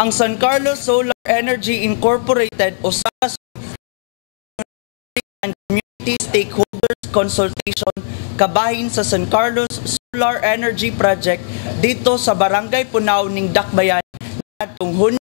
Ang San Carlos Solar Energy Incorporated o SAS and Community Stakeholders Consultation kabahin sa San Carlos Solar Energy Project dito sa Barangay Punaw ning Dakbayan atong Hunyo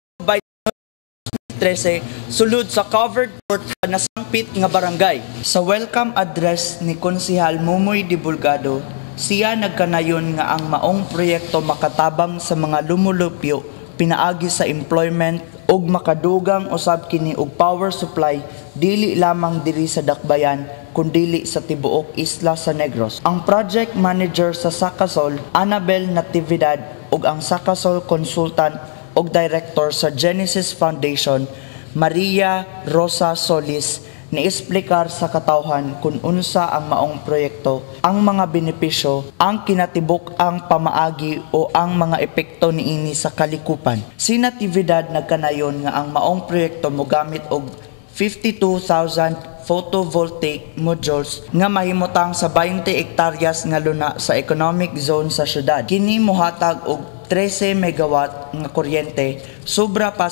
13 sulod sa covered court na sangpit nga barangay. Sa welcome address ni Konsehal Mumoy Dibulgado, siya nagkanayon nga ang maong proyekto makatabang sa mga lumulupyo, pinaagi sa employment ug makadugang usab kini og power supply dili lamang diri sa Dakbayan kundili sa tibuok isla sa Negros. Ang project manager sa Sakasol, Annabel Natividad, ug ang Sakasol consultant ug director sa Genesis Foundation, Maria Rosa Solis, ni-explicar sa katawhan kung unsa ang maong proyekto, ang mga benepisyo, ang kinatibuk ang pamaagi o ang mga epekto niini sa kalikupan. Si Natividad nagkanayon nga ang maong proyekto mogamit og 52,000 photovoltaic modules nga mahimutang sa 20 hektaryas nga luna sa economic zone sa syudad. Kini mohatag og 13 megawatt nga kuryente sobra pa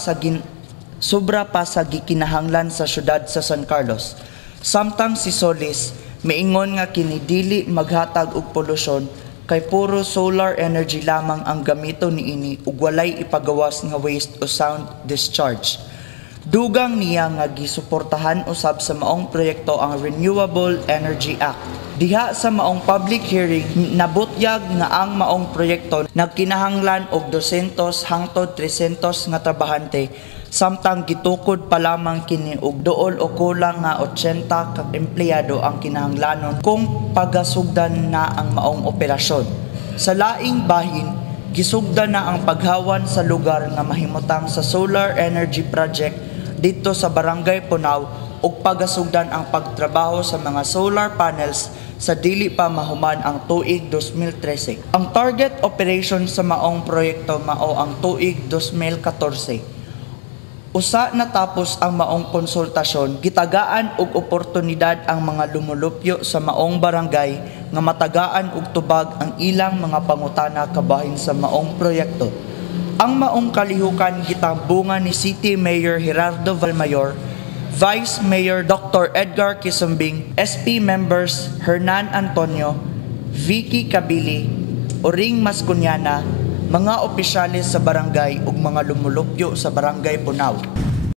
sa gikinahanglan sa syudad sa San Carlos. Samtang si Solis miingon nga kini dili maghatag og polusyon kay puro solar energy lamang ang gamito niini ug walay ipagawas nga waste o sound discharge. Dugang niya nga gisuportahan usab sa maong proyekto ang Renewable Energy Act. Diha sa maong public hearing, nabutyag nga ang maong proyekto nagkinahanglan og 200 hangtod 300 nga trabahante, samtang gitukod pa lamang kini og duol o kulang nga 80 ka empleyado ang kinahanglanon kung pagasugdan na ang maong operasyon. Sa laing bahin, gisugdan na ang paghawan sa lugar nga mahimutang sa solar energy project dito sa Barangay Punaw ug pagasugdan ang pagtrabaho sa mga solar panels sa dili pa mahuman ang tuig 2013. Ang target operation sa maong proyekto mao ang tuig 2014. Usa natapos ang maong konsultasyon, gitagaan og oportunidad ang mga lumulupyo sa maong barangay nga matagaan og tubag ang ilang mga pangutana kabahin sa maong proyekto. Ang maong kalihukan gitambungan ni City Mayor Gerardo Valmayor, Vice Mayor Dr. Edgar Kisumbing, SP members Hernan Antonio, Vicky Kabili, Oring Mascunyana, mga opisyalis sa barangay ug mga lumulupyo sa Barangay Punaw.